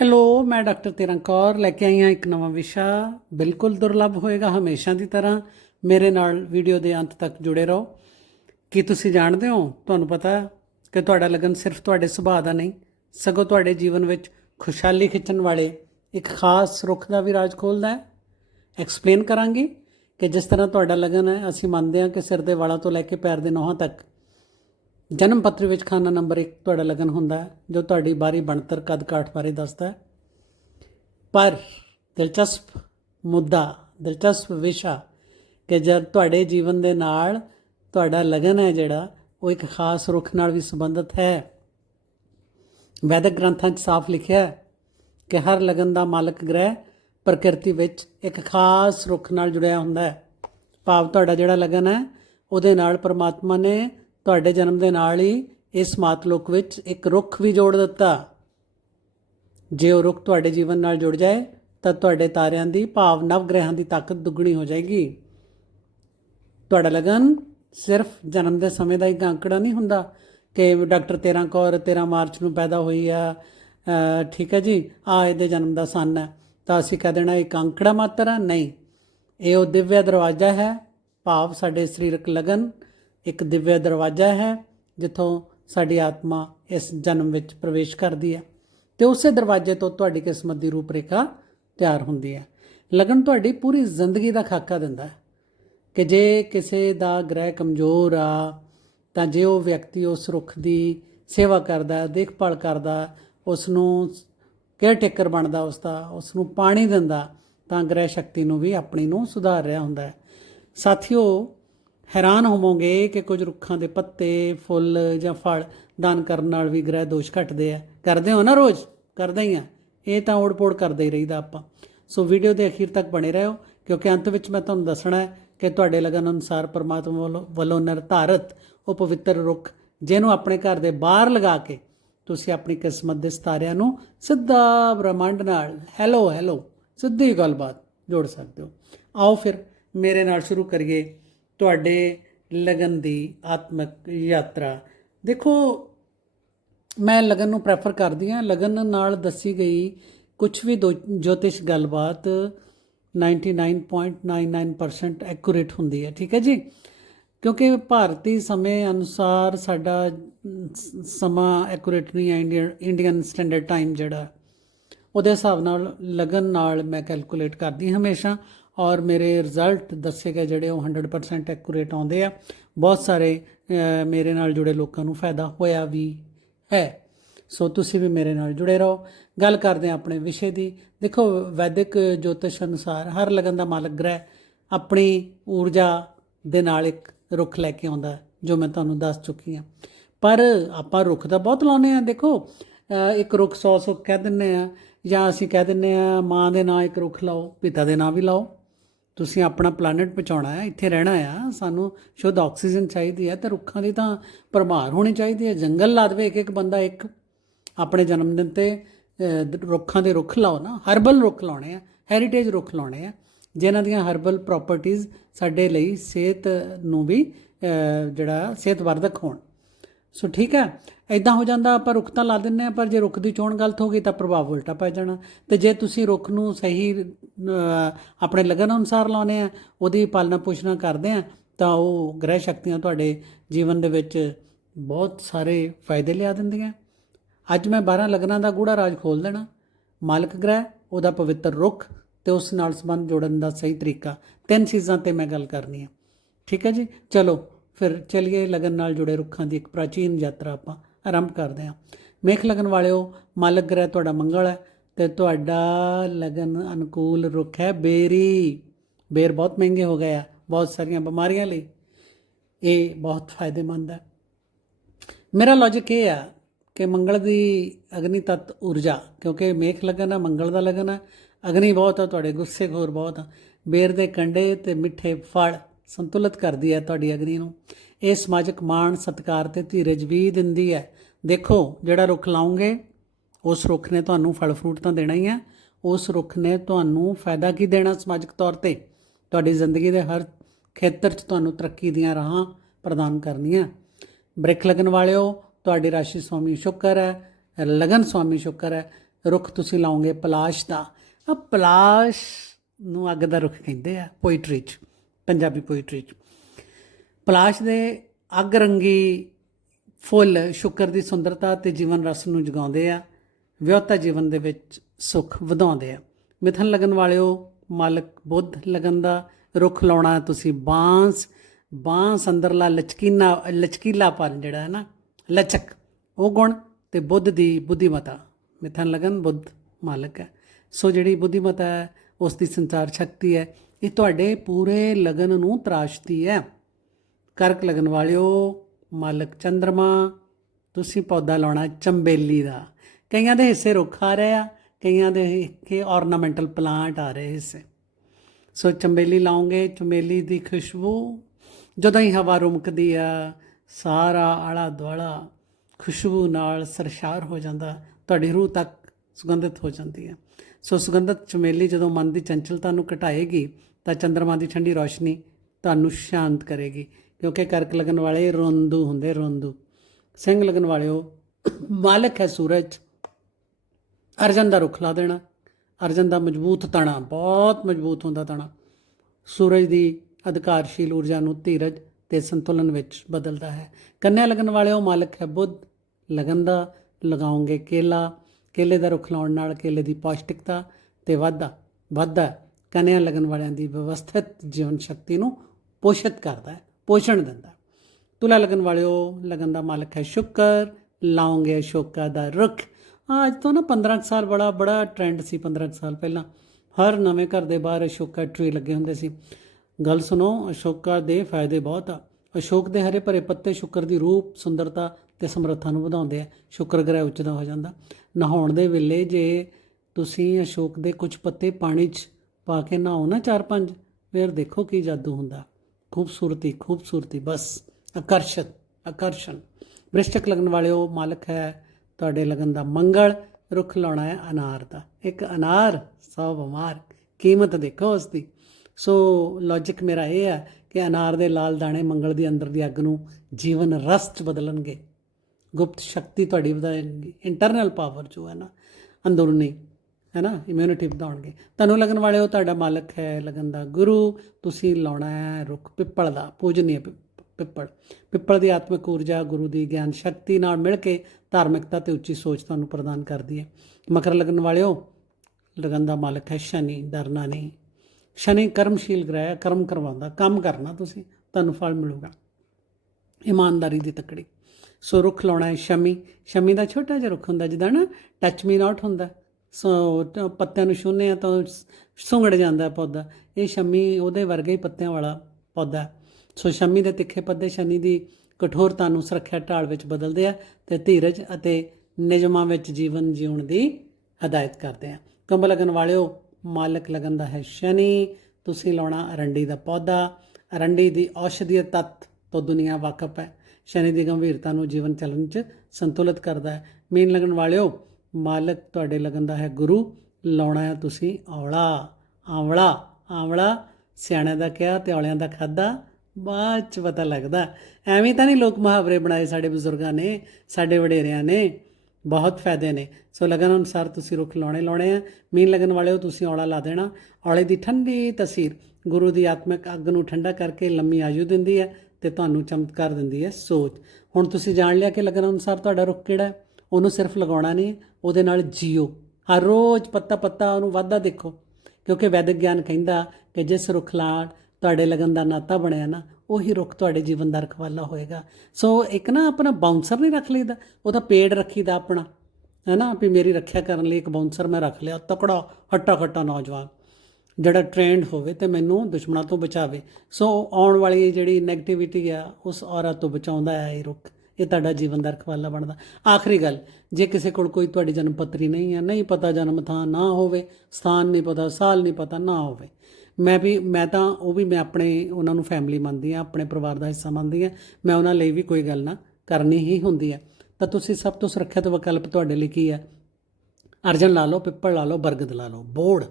Hello ਮੈਂ doctor ਤੇਰਾਂ ਕੌਰ ਲੈ ਕੇ ਆਈ ਹਾਂ ਇੱਕ ਨਵਾਂ ਵਿਸ਼ਾ। ਬਿਲਕੁਲ ਦੁਰਲੱਭ ਹੋਏਗਾ, ਹਮੇਸ਼ਾ ਦੀ ਤਰ੍ਹਾਂ। ਮੇਰੇ ਨਾਲ ਵੀਡੀਓ ਦੇ ਅੰਤ ਤੱਕ ਜੁੜੇ ਰਹੋ। ਕੀ ਤੁਸੀਂ ਜਾਣਦੇ ਹੋ? ਤੁਹਾਨੂੰ ਪਤਾ ਕਿ ਤੁਹਾਡਾ ਲਗਨ ਸਿਰਫ ਤੁਹਾਡੇ ਸੁਭਾਅ ਦਾ ਨਹੀਂ, ਸਗੋਂ ਤੁਹਾਡੇ ਜੀਵਨ ਵਿੱਚ ਖੁਸ਼ਹਾਲੀ ਖਿੱਚਣ ਵਾਲੇ ਇੱਕ ਖਾਸ ਰੁੱਖ ਦਾ ਵੀ ਰਾਜ ਖੋਲਦਾ ਹੈ। ਐਕਸਪਲੇਨ ਕਰਾਂਗੀ ਕਿ ਜਿਸ ਤਰ੍ਹਾਂ ਤੁਹਾਡਾ ਲਗਨ ਹੈ, ਅਸੀਂ ਮੰਨਦੇ ਹਾਂ ਕਿ ਸਿਰ ਦੇ ਵਾਲਾਂ ਤੋਂ ਲੈ ਕੇ ਪੈਰ ਦੇ ਨੋਹਾਂ ਤੱਕ ਜਨਮ ਪੱਤਰੀ ਵਿੱਚ ਖਾਨਾ ਨੰਬਰ 1 ਤੁਹਾਡਾ ਲਗਨ ਹੁੰਦਾ ਹੈ, ਜੋ ਤੁਹਾਡੀ ਬਾਰੀ ਬਣਤਰ ਕਦ ਕਾਠ ਬਾਰੇ ਦੱਸਦਾ ਹੈ। ਪਰ ਦਿਲਚਸਪ ਮੁੱਦਾ, ਦਿਲਚਸਪ ਵਿਸ਼ਾ ਕਿ ਜਦ ਤੁਹਾਡੇ ਜੀਵਨ ਦੇ ਨਾਲ ਤੁਹਾਡਾ ਲਗਨ ਹੈ ਜਿਹੜਾ, ਉਹ ਇੱਕ ਖਾਸ ਰੁੱਖ ਨਾਲ ਵੀ ਸੰਬੰਧਿਤ ਹੈ। ਵੈਦਿਕ ਗ੍ਰੰਥਾਂ 'ਚ ਸਾਫ਼ ਲਿਖਿਆ ਹੈ ਕਿ ਹਰ ਲਗਨ ਦਾ ਮਾਲਕ ਗ੍ਰਹਿ ਪ੍ਰਕਿਰਤੀ ਵਿੱਚ ਇੱਕ ਖਾਸ ਰੁੱਖ ਨਾਲ ਜੁੜਿਆ ਹੁੰਦਾ ਹੈ। ਭਾਵ ਤੁਹਾਡਾ ਜਿਹੜਾ ਲਗਨ ਹੈ, ਉਹਦੇ ਨਾਲ ਪਰਮਾਤਮਾ ਨੇ ਤੁਹਾਡੇ ਜਨਮ ਦੇ ਨਾਲ ਹੀ ਇਸ ਮਾਤਲੋਕ ਵਿੱਚ ਇੱਕ ਰੁੱਖ ਵੀ ਜੋੜ ਦਿੱਤਾ। ਜੇ ਉਹ ਰੁੱਖ ਤੁਹਾਡੇ ਜੀਵਨ ਨਾਲ ਜੁੜ ਜਾਏ, ਤਾਂ ਤੁਹਾਡੇ ਤਾਰਿਆਂ ਦੀ ਭਾਵ ਨਵ ਗ੍ਰਹਿਾਂ ਦੀ ਤਾਕਤ ਦੁੱਗਣੀ ਹੋ ਜਾਏਗੀ। ਤੁਹਾਡਾ ਲਗਨ ਸਿਰਫ ਜਨਮ ਦੇ ਸਮੇਂ ਦਾ ਇੱਕ ਅੰਕੜਾ ਨਹੀਂ ਹੁੰਦਾ ਕਿ ਡਾਕਟਰ 13 ਕੌਰ 13 ਮਾਰਚ ਨੂੰ ਪੈਦਾ ਹੋਈ ਆ। ਠੀਕ ਹੈ ਜੀ ਆ ਇਹਦੇ ਜਨਮ ਦਾ ਸਨ ਹੈ। ਤਾਂ ਅਸੀਂ ਕਹਿ ਦੇਣਾ ਇੱਕ ਅੰਕੜਾ ਮਾਤਰ ਹੈ, ਨਹੀਂ। ਇਹ ਉਹ ਦਿਵਯ ਦਰਵਾਜ਼ਾ ਹੈ, ਭਾਵ ਸਾਡੇ ਸਰੀਰਕ ਲਗਨ ਇੱਕ ਦਿਵਯ ਦਰਵਾਜ਼ਾ ਹੈ, ਜਿੱਥੋਂ ਸਾਡੀ ਆਤਮਾ ਇਸ ਜਨਮ ਵਿੱਚ ਪ੍ਰਵੇਸ਼ ਕਰਦੀ ਹੈ। ਤੇ ਉਸੇ ਦਰਵਾਜ਼ੇ ਤੋਂ ਤੁਹਾਡੀ ਕਿਸਮਤ ਦੀ ਰੂਪਰੇਖਾ ਤਿਆਰ ਹੁੰਦੀ ਹੈ। ਲਗਨ ਤੁਹਾਡੀ ਪੂਰੀ ਜ਼ਿੰਦਗੀ ਦਾ ਖਾਕਾ ਦਿੰਦਾ ਹੈ ਕਿ ਜੇ ਕਿਸੇ ਦਾ ਗ੍ਰਹਿ ਕਮਜ਼ੋਰ ਆ, ਤਾਂ ਜੇ ਉਹ ਵਿਅਕਤੀ ਉਸ ਰੁੱਖ ਦੀ ਸੇਵਾ ਕਰਦਾ, ਦੇਖਭਾਲ ਕਰਦਾ ਉਸ ਨੂੰ ਕੇਅਰ ਟੇਕਰ ਬਣਦਾ ਉਸ ਦਾ ਉਸ ਨੂੰ ਪਾਣੀ ਦਿੰਦਾ, ਤਾਂ ਗ੍ਰਹਿ ਸ਼ਕਤੀ ਨੂੰ ਵੀ ਆਪਣੀ ਨੂੰ ਸੁਧਾਰ ਰਿਹਾ ਹੁੰਦਾ ਹੈ। ਸਾਥੀਓ ਹੈਰਾਨ ਹੋਵੋਗੇ ਕਿ ਕੁਝ ਰੁੱਖਾਂ ਦੇ ਪੱਤੇ, ਫੁੱਲ ਜਾਂ ਫਲ ਦਾਨ ਕਰਨ ਨਾਲ ਵੀ ਗ੍ਰਹਿ ਦੋਸ਼ ਘਟਦੇ ਆ। ਕਰਦੇ ਹੋ ਨਾ ਰੋਜ਼? ਕਰਦੇ ਹੀ ਆ। ਇਹ ਤਾਂ ਓੜ-ਪੋੜ ਕਰਦੇ ਹੀ ਰਹੀਦਾ ਆਪਾਂ। ਸੋ ਵੀਡੀਓ ਦੇ ਅਖੀਰ ਤੱਕ ਬਣੇ ਰਹੋ, ਕਿਉਂਕਿ ਅੰਤ ਵਿੱਚ ਮੈਂ ਤੁਹਾਨੂੰ ਦੱਸਣਾ ਹੈ ਕਿ ਤੁਹਾਡੇ ਲਗਨ ਅਨੁਸਾਰ ਪਰਮਾਤਮਾ ਵੱਲੋਂ ਵੱਲੋਂ ਨਿਰਧਾਰਤ ਉਹ ਪਵਿੱਤਰ ਰੁੱਖ, ਜਿਹਨੂੰ ਆਪਣੇ ਘਰ ਦੇ ਬਾਹਰ ਲਗਾ ਕੇ ਤੁਸੀਂ ਆਪਣੀ ਕਿਸਮਤ ਦੇ ਸਿਤਾਰਿਆਂ ਨੂੰ ਸਿੱਧਾ ਬ੍ਰਹਮੰਡ ਨਾਲ ਹੈਲੋ ਹੈਲੋ ਸਿੱਧੀ ਗੱਲਬਾਤ ਜੋੜ ਸਕਦੇ ਹੋ। ਆਓ ਫਿਰ ਮੇਰੇ ਨਾਲ ਸ਼ੁਰੂ ਕਰੀਏ ਤੁਹਾਡੇ ਲਗਨ ਦੀ ਆਤਮਿਕ ਯਾਤਰਾ। ਦੇਖੋ, ਮੈਂ ਲਗਨ ਨੂੰ ਪ੍ਰੈਫਰ ਕਰਦੀ ਹਾਂ। ਲਗਨ ਨਾਲ ਦੱਸੀ ਗਈ ਕੁਝ ਵੀ ਦੋ- ਜੋਤਿਸ਼ ਗੱਲਬਾਤ 99.99% ਐਕੂਰੇਟ ਹੁੰਦੀ ਹੈ, ਠੀਕ ਹੈ ਜੀ? ਕਿਉਂਕਿ ਭਾਰਤੀ ਸਮੇਂ ਅਨੁਸਾਰ ਸਾਡਾ ਸਮਾਂ ਐਕੂਰੇਟ ਨਹੀਂ ਹੈ, ਇੰਡੀਅਨ ਇੰਡੀਅਨ ਸਟੈਂਡਰਡ ਟਾਈਮ ਜਿਹੜਾ। ਉਹਦੇ ਹਿਸਾਬ ਨਾਲ ਲਗਨ ਨਾਲ ਮੈਂ ਕੈਲਕੂਲੇਟ ਕਰਦੀ ਹਮੇਸ਼ਾ। ਔਰ ਮੇਰੇ ਰਿਜ਼ਲਟ ਦੱਸੇ ਗਏ ਜਿਹੜੇ ਉਹ 100% ਐਕੂਰੇਟ ਆਉਂਦੇ ਆ। ਬਹੁਤ ਸਾਰੇ ਮੇਰੇ ਨਾਲ ਜੁੜੇ ਲੋਕਾਂ ਨੂੰ ਫਾਇਦਾ ਹੋਇਆ ਵੀ ਹੈ। ਸੋ ਤੁਸੀਂ ਵੀ ਮੇਰੇ ਨਾਲ ਜੁੜੇ ਰਹੋ। ਗੱਲ ਕਰਦੇ ਹਾਂ ਆਪਣੇ ਵਿਸ਼ੇ ਦੀ। ਦੇਖੋ, ਵੈਦਿਕ ਜੋਤਿਸ਼ ਅਨੁਸਾਰ ਹਰ ਲਗਨ ਦਾ ਮਾਲਕ ਗ੍ਰਹਿ ਆਪਣੀ ਊਰਜਾ ਦੇ ਨਾਲ ਇੱਕ ਰੁੱਖ ਲੈ ਕੇ ਆਉਂਦਾ ਜੋ ਮੈਂ ਤੁਹਾਨੂੰ ਦੱਸ ਚੁੱਕੀ ਹਾਂ। ਪਰ ਆਪਾਂ ਰੁੱਖ ਤਾਂ ਬਹੁਤ ਲਾਉਨੇ ਆ ਦੇਖੋ ਇੱਕ ਰੁੱਖ 100 ਸੁੱਖ ਕਹਿ ਦਿੰਨੇ ਆ ਜਾਂ ਅਸੀਂ ਕਹਿ ਦਿੰਨੇ ਆ ਮਾਂ ਦੇ ਨਾਂ ਇੱਕ ਰੁੱਖ ਲਾਓ, ਪਿਤਾ ਦੇ ਨਾਂ ਵੀ ਲਾਓ। ਤੁਸੀਂ ਆਪਣਾ ਪਲੈਨਟ ਪਹੁੰਚਾਉਣਾ ਹੈ ਇੱਥੇ ਰਹਿਣਾ ਆ ਸਾਨੂੰ ਸ਼ੁੱਧ ਆਕਸੀਜਨ ਚਾਹੀਦੀ ਹੈ ਤੇ ਰੁੱਖਾਂ ਦੀ ਤਾਂ ਭਰਮਾਰ ਹੋਣੀ ਚਾਹੀਦੀ ਹੈ ਜੰਗਲ ਲਾ ਦੇਵੇ ਇੱਕ ਇੱਕ ਬੰਦਾ ਇੱਕ ਆਪਣੇ ਜਨਮ ਦਿਨ ਤੇ ਰੁੱਖਾਂ ਦੇ ਰੁੱਖ ਲਾਓ ਨਾ ਹਰਬਲ ਰੁੱਖ ਲਾਉਣੇ ਆ ਹੈਰੀਟੇਜ ਰੁੱਖ ਲਾਉਣੇ ਆ ਜਿਨ੍ਹਾਂ ਦੀਆਂ ਹਰਬਲ ਪ੍ਰਾਪਰਟੀਆਂ ਸਾਡੇ ਲਈ ਸਿਹਤ ਨੂੰ ਵੀ ਅ, ਜਿਹੜਾ ਸਿਹਤਵਰਧਕ ਹੋਣ। ਸੋ ਠੀਕ ਹੈ ਐਦਾਂ ਹੋ ਜਾਂਦਾ, ਆਪਾਂ ਰੁੱਖ ਤਾਂ ਲਾ ਦਿੰਨੇ ਆ ਪਰ ਜੇ ਰੁੱਖ ਦੀ ਚੋਣ ਗਲਤ ਹੋ ਗਈ ਤਾਂ ਪ੍ਰਭਾਵ ਉਲਟਾ ਪੈ ਜਾਣਾ। ਤੇ ਜੇ ਤੁਸੀਂ ਰੁੱਖ ਨੂੰ ਸਹੀ ਆਪਣੇ ਲਗਨ ਅਨੁਸਾਰ ਲਾਉਨੇ ਆ ਉਹਦੀ ਪਾਲਣਾ ਪੋਸ਼ਣਾ ਕਰਦੇ ਆ ਤਾਂ ਉਹ ਗ੍ਰਹਿ ਸ਼ਕਤੀਆਂ ਤੁਹਾਡੇ ਜੀਵਨ ਦੇ ਵਿੱਚ ਬਹੁਤ ਸਾਰੇ ਫਾਇਦੇ ਲਿਆ ਦਿੰਦੀਆਂ। ਅੱਜ ਮੈਂ 12 ਲਗਨਾਂ ਦਾ ਗੂੜਾ ਰਾਜ ਖੋਲ ਦੇਣਾ। ਮਾਲਕ ਗ੍ਰਹਿ, ਉਹਦਾ ਪਵਿੱਤਰ ਰੁੱਖ ਤੇ ਉਸ ਨਾਲ ਸੰਬੰਧ ਜੋੜਨ ਦਾ ਸਹੀ ਤਰੀਕਾ। ਤਿੰਨ ਚੀਜ਼ਾਂ ਤੇ ਮੈਂ ਗੱਲ ਕਰਨੀ ਹੈ ਠੀਕ ਹੈ ਜੀ? ਚਲੋ ਫਿਰ ਚਲਿਏ ਲਗਨ ਨਾਲ ਜੁੜੇ ਰੁੱਖਾਂ ਦੀ ਇੱਕ ਪ੍ਰਾਚੀਨ ਯਾਤਰਾ ਆਪਾਂ ਆਰੰਭ ਕਰਦੇ ਹਾਂ। ਮੇਖ ਲਗਨ ਵਾਲਿਓ, ਮਾਲਕ ਗ੍ਰਹਿ ਤੁਹਾਡਾ ਮੰਗਲ ਹੈ ਤੇ ਤੁਹਾਡਾ ਲਗਨ ਅਨੁਕੂਲ ਰੁੱਖ ਹੈ ਬੇਰੀ। ਬੇਰ ਬਹੁਤ ਮਹਿੰਗੇ ਹੋ ਗਏ ਆ, ਬਹੁਤ ਸਾਰੀਆਂ ਬਿਮਾਰੀਆਂ ਲਈ। ਇਹ ਬਹੁਤ ਫਾਇਦੇਮੰਦ ਹੈ। ਮੇਰਾ ਲੌਜੀਕ ਇਹ ਆ ਕਿ ਮੰਗਲ ਦੀ ਅਗਨੀ ਤਤ ਊਰਜਾ, ਕਿਉਂਕਿ ਮੇਖ ਲਗਨ ਆ, ਮੰਗਲ ਦਾ ਲਗਨ ਆ, ਅਗਨੀ ਬਹੁਤ ਆ, ਤੁਹਾਡੇ ਗੁੱਸੇ ਖੋਰ ਬਹੁਤ ਆ। ਬੇਰ ਦੇ ਕੰਡੇ ਤੇ ਮਿੱਠੇ ਫਲ ਸੰਤੁਲਿਤ ਕਰਦੀ ਹੈ ਤੁਹਾਡੀ ਅਗਨੀ ਨੂੰ। ਇਹ ਸਮਾਜਿਕ ਮਾਣ, ਸਤਿਕਾਰ ਤੇ ਧੀਰਜ ਵੀ ਦਿੰਦੀ ਹੈ। ਦੇਖੋ, ਜਿਹੜਾ ਰੁੱਖ ਲਾਉਂਗੇ, ਉਸ ਰੁੱਖ ਨੇ ਤੁਹਾਨੂੰ ਫਲ ਫਰੂਟ ਤਾਂ ਦੇਣਾ ਹੀ ਹੈ। ਉਸ ਰੁੱਖ ਨੇ ਤੁਹਾਨੂੰ ਫਾਇਦਾ ਕੀ ਦੇਣਾ ਸਮਾਜਿਕ ਤੌਰ ਤੇ? ਤੁਹਾਡੀ ਜ਼ਿੰਦਗੀ ਦੇ ਹਰ ਖੇਤਰ 'ਚ ਤੁਹਾਨੂੰ ਤਰੱਕੀ ਦੀਆਂ ਰਾਹਾਂ ਪ੍ਰਦਾਨ ਕਰਨੀਆਂ। ਬ੍ਰਿਕ ਲਗਨ ਵਾਲਿਓ, ਤੁਹਾਡੀ ਰਾਸ਼ੀ ਸਵਾਮੀ ਸ਼ੁਕਰ ਹੈ, ਲਗਨ ਸਵਾਮੀ ਸ਼ੁਕਰ ਹੈ, ਰੁੱਖ ਤੁਸੀਂ ਲਾਉਂਗੇ ਪਲਾਸ਼ ਦਾ। ਆ ਪਲਾਸ਼ ਨੂੰ ਅੱਗ ਦਾ ਰੁੱਖ ਕਹਿੰਦੇ ਆ ਪੋਇਟਰੀ ਚ। ਪੰਜਾਬੀ ਪੋਇਟਰੀ ਚ। ਪਲਾਸ਼ ਦੇ ਅੱਗ ਰੰਗੀ ਫੁੱਲ ਸ਼ੁਕਰ ਦੀ ਸੁੰਦਰਤਾ ਤੇ ਜੀਵਨ ਰਸ ਨੂੰ ਜਗਾਉਂਦੇ ਆ ਵਿਅਹਤਾ ਜੀਵਨ ਦੇ ਵਿੱਚ ਸੁੱਖ ਵਧਾਉਂਦੇ ਆ। ਮਿਥਨ ਲਗਨ ਵਾਲਿਓ, ਮਾਲਕ ਬੁੱਧ ਲਗਨ ਦਾ ਰੁੱਖ ਲਾਉਣਾ ਤੁਸੀਂ। ਬਾਂਸ ਬਾਂਸ ਅੰਦਰਲਾ ਲਚਕੀਨਾ, ਲਚਕੀਲਾਪਨ ਜਿਹੜਾ ਹੈ ਨਾ, ਲਚਕ, ਉਹ ਗੁਣ ਤੇ ਬੁੱਧ ਦੀ ਬੁੱਧੀਮਤਾ। ਮਿਥਨ ਲਗਨ ਬੁੱਧ ਮਾਲਕ ਹੈ। ਸੋ ਜਿਹੜੀ ਬੁੱਧੀਮਤਾ ਹੈ, ਉਸ ਦੀ ਸੰਚਾਰ ਸ਼ਕਤੀ ਹੈ। ਇਹ ਤੁਹਾਡੇ ਪੂਰੇ ਲਗਨ ਨੂੰ ਤਰਾਸ਼ਦੀ ਹੈ। ਕਰਕ ਲਗਨ ਵਾਲਿਓ, ਮਾਲਕ ਚੰਦਰਮਾ, ਤੁਸੀਂ ਪੌਦਾ ਲਾਉਣਾ ਚੰਬੇਲੀ ਦਾ। ਕਈਆਂ ਦੇ ਹਿੱਸੇ ਰੁੱਖ ਆ ਰਹੇ ਆ, ਕਈਆਂ ਦੇ ਹਿੱਸੇ ornamental ਪਲਾਂਟ ਆ ਰਹੇ ਹਿੱਸੇ। ਸੋ ਚੰਬੇਲੀ ਲਾਉਂਗੇ, ਚੰਬੇਲੀ ਦੀ ਖੁਸ਼ਬੂ, ਜਦੋਂ ਹੀ ਹਵਾ ਰੁਮਕਦੀ ਆ, ਸਾਰਾ ਆਲਾ ਦੁਆਲਾ ਖੁਸ਼ਬੂ ਨਾਲ ਸਰਸ਼ਾਰ ਹੋ ਜਾਂਦਾ, ਤੁਹਾਡੀ ਰੂਹ ਤੱਕ ਸੁਗੰਧਿਤ ਹੋ ਜਾਂਦੀ ਹੈ। ਸੋ ਸੁਗੰਧਤ ਚਮੇਲੀ ਜਦੋਂ ਮਨ ਦੀ ਚੰਚਲਤਾ ਨੂੰ ਘਟਾਏਗੀ, ਤਾਂ ਚੰ드ਰਮਾ ਦੀ ਠੰਡੀ ਰੋਸ਼ਨੀ ਤੁਹਾਨੂੰ ਸ਼ਾਂਤ ਕਰੇਗੀ, ਕਿਉਂਕਿ ਕਰਕ ਲਗਨ ਵਾਲੇ ਰੋਂਦੂ ਹੁੰਦੇ, ਰੋਂਦੂ। ਸਿੰਘ ਲਗਨ ਵਾਲਿਓ, ਮਾਲਕ ਹੈ ਸੂਰਜ। ਅਰਜਨ ਦਾ ਰੁੱਖ ਲਾ ਦੇਣਾ। ਅਰਜਨ ਦਾ ਮਜ਼ਬੂਤ ਤਣਾ, ਬਹੁਤ ਮਜ਼ਬੂਤ ਹੁੰਦਾ ਤਣਾ। ਸੂਰਜ ਦੀ ਅਧਿਕਾਰਸ਼ੀਲ ਊਰਜਾ ਨੂੰ ਧੀਰਜ ਤੇ ਸੰਤੁਲਨ ਵਿੱਚ ਬਦਲਦਾ ਹੈ। ਕੰਨਿਆ ਲਗਨ ਵਾਲਿਓ, ਮਾਲਕ ਹੈ ਬੁੱਧ। ਲਗਨ ਦਾ ਲਗਾਉਂਗੇ ਕੇਲਾ। ਕੇਲੇ ਦਾ ਰੁੱਖ ਲਾਉਣ ਨਾਲ ਕੇਲੇ ਦੀ ਪੌਸ਼ਟਿਕਤਾ ਤੇ ਵਾਧਾ ਵਾਧਾ ਕੰਨਿਆ ਲਗਨ ਵਾਲਿਆਂ ਦੀ ਵਿਵਸਥਿਤ ਜੀਵਨ ਸ਼ਕਤੀ ਨੂੰ ਪੋਸ਼ਿਤ ਕਰਦਾ ਹੈ, ਪੋਸ਼ਣ ਦਿੰਦਾ ਹੈ। ਤੁਲਾ ਲਗਨ ਵਾਲਿਓ, ਲਗਨ ਦਾ ਮਾਲਕ ਹੈ ਸ਼ੁਕਰ, ਲਾਉਂਗੇ ਅਸ਼ੋਕਾ ਦਾ ਰੁੱਖ। ਅੱਜ ਤੋਂ ਨਾ 15 ਕੁ ਸਾਲ ਬੜਾ ਬੜਾ ਟ੍ਰੈਂਡ ਸੀ 15 ਕੁ ਸਾਲ ਪਹਿਲਾਂ। ਹਰ ਨਵੇਂ ਘਰ ਦੇ ਬਾਹਰ ਅਸ਼ੋਕਾ ਟਰੀ ਲੱਗੇ ਹੁੰਦੇ ਸੀ। ਗੱਲ ਸੁਣੋ, ਅਸ਼ੋਕਾ ਦੇ ਫਾਇਦੇ ਬਹੁਤ ਆ। ਅਸ਼ੋਕ ਦੇ ਹਰੇ ਭਰੇ ਪੱਤੇ ਸ਼ੁਕਰ ਦੀ ਰੂਪ, ਸੁੰਦਰਤਾ ਤੇ ਸਮਰੱਥਾ ਨੂੰ ਵਧਾਉਂਦੇ ਆ। ਸ਼ੁਕਰ ਗ੍ਰਹਿ ਉੱਚ ਦਾ ਹੋ ਜਾਂਦਾ। ਨਹਾਉਣ ਦੇ ਵੇਲੇ ਜੇ ਤੁਸੀਂ ਅਸ਼ੋਕ ਦੇ ਕੁਝ ਪੱਤੇ ਪਾਣੀ 'ਚ ਪਾ ਕੇ ਨਹਾਓ ਨਾ ਚਾਰ ਪੰਜ, ਫਿਰ ਦੇਖੋ ਕੀ ਜਾਦੂ ਹੁੰਦਾ। ਖੂਬਸੂਰਤੀ ਖੂਬਸੂਰਤੀ, ਬਸ। ਆਕਰਸ਼ਕ, ਆਕਰਸ਼ਣ। ਵ੍ਰਿਸ਼ਟਕ ਲਗਨ ਵਾਲਿਓ ਮਾਲਕ ਹੈ ਤੁਹਾਡੇ ਲਗਨ ਦਾ ਮੰਗਲ, ਰੁੱਖ ਲਾਉਣਾ ਹੈ ਅਨਾਰ ਦਾ। ਇੱਕ ਅਨਾਰ, ਸੌ ਬਿਮਾਰ। ਕੀਮਤ ਦੇਖੋ ਉਸ ਦੀ ਸੋ ਲੌਜੀਕ ਮੇਰਾ ਇਹ ਹੈ ਕਿ ਅਨਾਰ ਦੇ ਲਾਲ ਦਾਣੇ ਮੰਗਲ ਦੀ ਅੰਦਰ ਦੀ ਅੱਗ ਨੂੰ ਜੀਵਨ ਰਸ ਚ ਬਦਲਣਗੇ। ਗੁਪਤ ਸ਼ਕਤੀ ਤੁਹਾਡੀ ਵਧਾਏਗੀ। ਇੰਟਰਨਲ ਪਾਵਰ ਜੋ ਹੈ ਨਾ, ਅੰਦਰੂਨੀ, ਹੈ ਨਾ ਇਮਿਊਨਿਟੀ ਵਧਾਉਣਗੇ। ਤੁਹਾਨੂੰ ਲੱਗਣ ਵਾਲੇ ਉਹ ਤੁਹਾਡਾ ਮਾਲਕ ਹੈ ਲਗਨ ਦਾ ਗੁਰੂ। ਤੁਸੀਂ ਲਾਉਣਾ ਹੈ ਰੁੱਖ ਪਿੱਪਲ ਦਾ ਪੂਜਨੀय ਪਿ- ਪਿੱਪਲ। ਪਿੱਪਲ ਦੀ ਆਤਮਿਕ ਊਰਜਾ ਗੁਰੂ ਦੀ ਗਿਆਨ ਸ਼ਕਤੀ ਨਾਲ ਮਿਲ ਕੇ ਧਾਰਮਿਕਤਾ ਤੇ ਉੱਚੀ ਸੋਚ ਤੁਹਾਨੂੰ ਪ੍ਰਦਾਨ ਕਰਦੀ ਹੈ। ਮਕਰ ਲਗਨ ਵਾਲਿਓ, ਲਗਨ ਦਾ ਮਾਲਕ ਹੈ ਸ਼ਨੀ, ਡਰਨਾ ਨਹੀਂ। ਸ਼ਨੀ ਕਰਮਸ਼ੀਲ ਗ੍ਰਹਿ, ਕਰਮ ਕਰਵਾਉਂਦਾ, ਕੰਮ ਕਰਨਾ ਤੁਸੀਂ, ਤੁਹਾਨੂੰ ਫਲ ਮਿਲੂਗਾ। ਇਮਾਨਦਾਰੀ ਦੀ ਤਕੜੀ। ਸੋ ਰੁੱਖ ਲਾਉਣਾ ਹੈ ਸ਼ਮੀ। ਸ਼ਮੀ ਦਾ ਛੋਟਾ ਜਿਹਾ ਰੁੱਖ ਹੁੰਦਾ, ਜਿੱਦਾਂ ਨਾ ਟੱਚ ਮੀ ਨਾਟ ਹੁੰਦਾ। ਸੋ ਪੱਤਿਆਂ ਨੂੰ ਛੂਹਨੇ ਆ ਤਾਂ ਸੁੰਗੜ ਜਾਂਦਾ ਪੌਦਾ। ਇਹ ਸ਼ਮੀ ਉਹਦੇ ਵਰਗੇ ਹੀ ਪੱਤਿਆਂ ਵਾਲਾ ਪੌਦਾ ਹੈ। ਸੋ ਸ਼ਮੀ ਦੇ ਤਿੱਖੇ ਪੱਤੇ ਸ਼ਨੀ ਦੀ ਕਠੋਰਤਾ ਨੂੰ ਸੁਰੱਖਿਆ ਢਾਲ ਵਿੱਚ ਬਦਲਦੇ ਆ ਤੇ ਧੀਰਜ ਅਤੇ ਨਿਯਮਾਂ ਵਿੱਚ ਜੀਵਨ ਜਿਉਣ ਦੀ ਹਦਾਇਤ ਕਰਦੇ ਆ। ਕੰਬ ਲਗਨ ਵਾਲਿਓ ਮਾਲਕ ਲਗਨ ਦਾ ਹੈ ਸ਼ਨੀ, ਤੁਸੀਂ ਲਾਉਣਾ ਅਰੰਡੀ ਦਾ ਪੌਦਾ। ਅਰੰਡੀ ਦੀ ਔਸ਼ਧੀय ਤੱਤ ਤੋਂ ਦੁਨੀਆ ਵਾਕਫ ਹੈ। ਸ਼ਨੀ ਦੀ ਗੰਭੀਰਤਾ ਨੂੰ ਜੀਵਨ ਚੱਲਣ 'ਚ ਸੰਤੁਲਿਤ ਕਰਦਾ ਹੈ। ਮੀਨ ਲਗਨ ਵਾਲਿਓ, ਮਾਲਕ ਤੁਹਾਡੇ ਲਗਨ ਦਾ ਹੈ ਗੁਰੂ। ਲਾਉਣਾ ਹੈ ਤੁਸੀਂ ਔਲਾ। ਆਵਲਾ ਆਵਲਾ, ਸਿਆਣਿਆਂ ਦਾ ਕਿਹਾ ਤੇ ਔਲਿਆਂ ਦਾ ਖਾਦਾ ਬਾਅਦ ਚ ਪਤਾ ਲੱਗਦਾ। ਐਵੇਂ ਤਾਂ ਨਹੀਂ ਲੋਕ ਮੁਹਾਵਰੇ ਬਣਾਏ ਸਾਡੇ ਬਜ਼ੁਰਗਾਂ ਨੇ, ਸਾਡੇ ਵਡੇਰਿਆਂ ਨੇ। ਬਹੁਤ ਫਾਇਦੇ ਨੇ। ਸੋ ਲਗਨ ਅਨੁਸਾਰ ਤੁਸੀਂ ਰੁੱਖ ਲਾਉਣੇ ਲਾਉਣੇ ਆ। ਮੀਨ ਲਗਨ ਵਾਲੇ ਹੋ ਤੁਸੀਂ ਔਲਾ ਲਾ ਦੇਣਾ। ਔਲੇ ਦੀ ਠੰਡੀ ਤਸੀਰ ਗੁਰੂ ਦੀ ਆਤਮਿਕ ਅੱਗ ਨੂੰ ਠੰਡਾ ਕਰਕੇ ਲੰਮੀ ਆਯੂ ਦਿੰਦੀ ਹੈ ਤੇ ਤੁਹਾਨੂੰ ਚਮਤਕਾਰ ਦਿੰਦੀ ਹੈ ਸੋਚ। ਹੁਣ ਤੁਸੀਂ ਜਾਣ ਲਿਆ ਕਿ ਲਗਨ ਅਨੁਸਾਰ ਤੁਹਾਡਾ ਰੁੱਖ ਕਿਹੜਾ ਉਹਨੂੰ ਸਿਰਫ ਲਗਾਉਣਾ ਨਹੀਂ, ਉਹਦੇ ਨਾਲ ਜੀਓ। ਹਰ ਰੋਜ਼ ਪੱਤਾ ਪੱਤਾ ਉਹਨੂੰ ਵਾਧਾ ਦੇਖੋ। ਕਿਉਂਕਿ ਵੈਦਿਕ ਗਿਆਨ ਕਹਿੰਦਾ ਕਿ ਜਿਸ ਰੁੱਖ ਨਾਲ ਤੁਹਾਡੇ ਲਗਨ ਦਾ ਨਾਤਾ ਬਣਿਆ ਨਾ ਉਹੀ ਰੁੱਖ ਤੁਹਾਡੇ ਜੀਵਨ ਦਾ ਰਖਵਾਲਾ ਹੋਏਗਾ। ਸੋ ਇੱਕ ਨਾ ਆਪਣਾ ਬਾਉਂਸਰ ਨਹੀਂ ਰੱਖ ਲਈਦਾ ਉਹਦਾ ਪੇੜ ਰੱਖੀਦਾ ਆਪਣਾ। ਹੈ ਨਾ ਵੀ ਮੇਰੀ ਰੱਖਿਆ ਕਰਨ ਲਈ ਇੱਕ ਬਾਉਂਸਰ ਮੈਂ ਰੱਖ ਲਿਆ, ਤਕੜਾ ਹੱਟਾ ਖੱਟਾ ਨੌਜਵਾਨ। ਜਿਹੜਾ ਟ੍ਰੇਨਡ ਹੋਵੇ ਤੇ ਮੈਨੂੰ ਦੁਸ਼ਮਣਾਂ ਤੋਂ ਬਚਾਵੇ। ਸੋ ਆਉਣ ਵਾਲੀ ਜਿਹੜੀ 네ਗੇਟਿਵਿਟੀ ਆ, ਉਸ ਔਰਾ ਤੋਂ ਬਚਾਉਂਦਾ ਹੈ ਇਹ ਰੁੱਖ। ਇਹ ਤੁਹਾਡਾ ਜੀਵਨ ਦਾ ਰਖਵਾਲਾ ਬਣਦਾ। ਆਖਰੀ ਗੱਲ, ਜੇ ਕਿਸੇ ਕੋਲ ਕੋਈ ਤੁਹਾਡੀ ਜਨਮ ਪੱਤਰੀ ਨਹੀਂ ਹੈ, ਨਹੀਂ ਪਤਾ ਜਨਮ ਥਾਂ ਨਾ ਹੋਵੇ, ਸਥਾਨ ਨਹੀਂ ਪਤਾ, ਸਾਲ ਨਹੀਂ ਪਤਾ ਨਾ ਹੋਵੇ ਮੈਂ ਵੀ, ਮੈਂ ਤਾਂ ਉਹ ਵੀ ਮੈਂ ਆਪਣੇ, ਉਹਨਾਂ ਨੂੰ ਫੈਮਿਲੀ ਮੰਨਦੀ ਆ ਆਪਣੇ ਪਰਿਵਾਰ ਦਾ ਹਿੱਸਾ ਮੰਨਦੀ ਆ ਮੈਂ ਉਹਨਾਂ ਲਈ ਵੀ ਕੋਈ ਗੱਲ ਨਾ ਕਰਨੀ ਹੀ ਹੁੰਦੀ ਹੈ। ਤਾਂ ਤੁਸੀਂ ਸਭ ਤੋਂ ਸੁਰੱਖਿਅਤ ਵਿਕਲਪ ਤੁਹਾਡੇ ਲਈ ਕੀ ਹੈ? ਅਰਜਨ ਲਾ ਲਓ, ਪਿੱਪਲ ਲਾ ਲਓ, ਬਰਗਦ ਲਾ ਲਓ, ਬੋੜ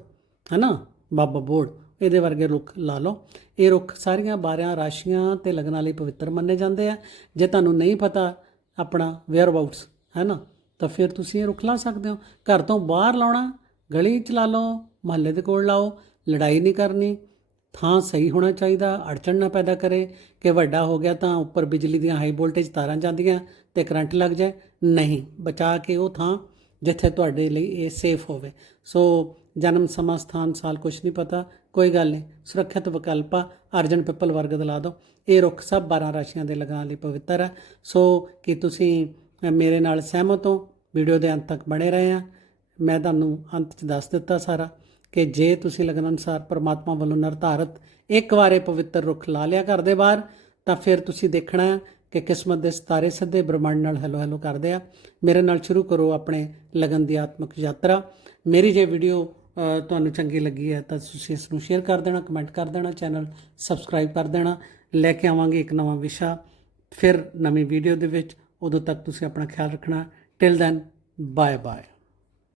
ਹੈ ਨਾ ਬਾਬਾ ਬੋੜ, ਇਹਦੇ ਵਰਗੇ ਰੁੱਖ ਲਾ ਲਓ। ਇਹ ਰੁੱਖ ਸਾਰੀਆਂ 12 ਰਾਸ਼ੀਆਂ ਤੇ ਲਗਨਾਂ ਲਈ ਪਵਿੱਤਰ ਮੰਨੇ ਜਾਂਦੇ ਆ। ਜੇ ਤੁਹਾਨੂੰ ਨਹੀਂ ਪਤਾ ਆਪਣਾ ਵੇਅਰ ਅਬਾਊਟਸ ਹੈ ਨਾ ਤਾਂ ਫਿਰ ਤੁਸੀਂ ਇਹ ਰੁੱਖ ਲਾ ਸਕਦੇ ਹੋ। ਘਰ ਤੋਂ ਬਾਹਰ ਲਾਉਣਾ, ਗਲੀ ਚ ਲਾ ਲਓ, ਮਹੱਲੇ ਦੇ ਕੋਲ ਲਾਓ। ਲੜਾਈ ਨਹੀਂ ਕਰਨੀ, ਥਾਂ ਸਹੀ ਹੋਣਾ ਚਾਹੀਦਾ, ਅੜਚਣ ਨਾ ਪੈਦਾ ਕਰੇ, ਕਿ ਵੱਡਾ ਹੋ ਗਿਆ ਤਾਂ ਉੱਪਰ ਬਿਜਲੀ ਦੀਆਂ ਹਾਈ ਵੋਲਟੇਜ ਤਾਰਾਂ ਜਾਂਦੀਆਂ ਤੇ ਕਰੰਟ ਲੱਗ ਜਾਏ। ਨਹੀਂ, ਬਚਾ ਕੇ ਉਹ ਥਾਂ ਜਿੱਥੇ ਤੁਹਾਡੇ ਲਈ ਇਹ ਸੇਫ ਹੋਵੇ। ਸੋ ਜਨਮ, ਸਮਾਂ, ਸਥਾਨ, ਸਾਲ ਕੁਝ ਨਹੀਂ ਪਤਾ, ਕੋਈ ਗੱਲ ਨਹੀਂ। ਸੁਰੱਖਿਅਤ ਵਿਕਲਪ ਆ ਅਰਜਨ ਪਿੱਪਲ ਵਰਗ ਦਾ ਲਾ ਦਿਓ। ਇਹ ਰੁੱਖ ਸਭ 12 ਰਾਸ਼ੀਆਂ ਦੇ ਲਗਾਉਣ ਲਈ ਪਵਿੱਤਰ ਹੈ ਸੋ ਕਿ ਤੁਸੀਂ ਮੇਰੇ ਨਾਲ ਸਹਿਮਤ ਹੋ? ਵੀਡੀਓ ਦੇ ਅੰਤ ਤੱਕ ਬਣੇ ਰਹੇ ਆ। ਮੈਂ ਤੁਹਾਨੂੰ ਅੰਤ 'ਚ ਦੱਸ ਦਿੱਤਾ ਸਾਰਾ। ਕਿ ਜੇ ਤੁਸੀਂ ਲਗਨ ਅਨੁਸਾਰ ਪਰਮਾਤਮਾ ਵੱਲੋਂ ਨਿਰਧਾਰਤ ਇੱਕ ਵਾਰੇ ਪਵਿੱਤਰ ਰੁੱਖ ਲਾ ਲਿਆ ਘਰ ਦੇ ਬਾਹਰ, ਤਾਂ ਫਿਰ ਤੁਸੀਂ ਦੇਖਣਾ ਕਿ ਕਿਸਮਤ ਦੇ ਸਿਤਾਰੇ ਸਿੱਧੇ ਬ੍ਰਹਮੰਡ ਨਾਲ ਹੈਲੋ ਹੈਲੋ ਕਰਦੇ ਆ। ਮੇਰੇ ਨਾਲ ਸ਼ੁਰੂ ਕਰੋ ਆਪਣੇ ਲਗਨ ਦੀ ਆਤਮਿਕ ਯਾਤਰਾ। ਮੇਰੀ ਜੇ ਵੀਡੀਓ ਤੁਹਾਨੂੰ ਚੰਗੀ ਲੱਗੀ ਹੈ ਤਾਂ ਤੁਸੀਂ ਇਸ ਨੂੰ ਸ਼ੇਅਰ ਕਰ ਦੇਣਾ ਕਮੈਂਟ ਕਰ ਦੇਣਾ ਚੈਨਲ ਸਬਸਕ੍ਰਾਈਬ ਕਰ ਦੇਣਾ। ਲੈ ਕੇ ਆਵਾਂਗੇ ਇੱਕ ਨਵਾਂ ਵਿਸ਼ਾ। ਫਿਰ ਨਵੀਂ ਵੀਡੀਓ ਦੇ ਵਿੱਚ। ਉਦੋਂ ਤੱਕ ਤੁਸੀਂ ਆਪਣਾ ਖਿਆਲ ਰੱਖਣਾ। Till then bye bye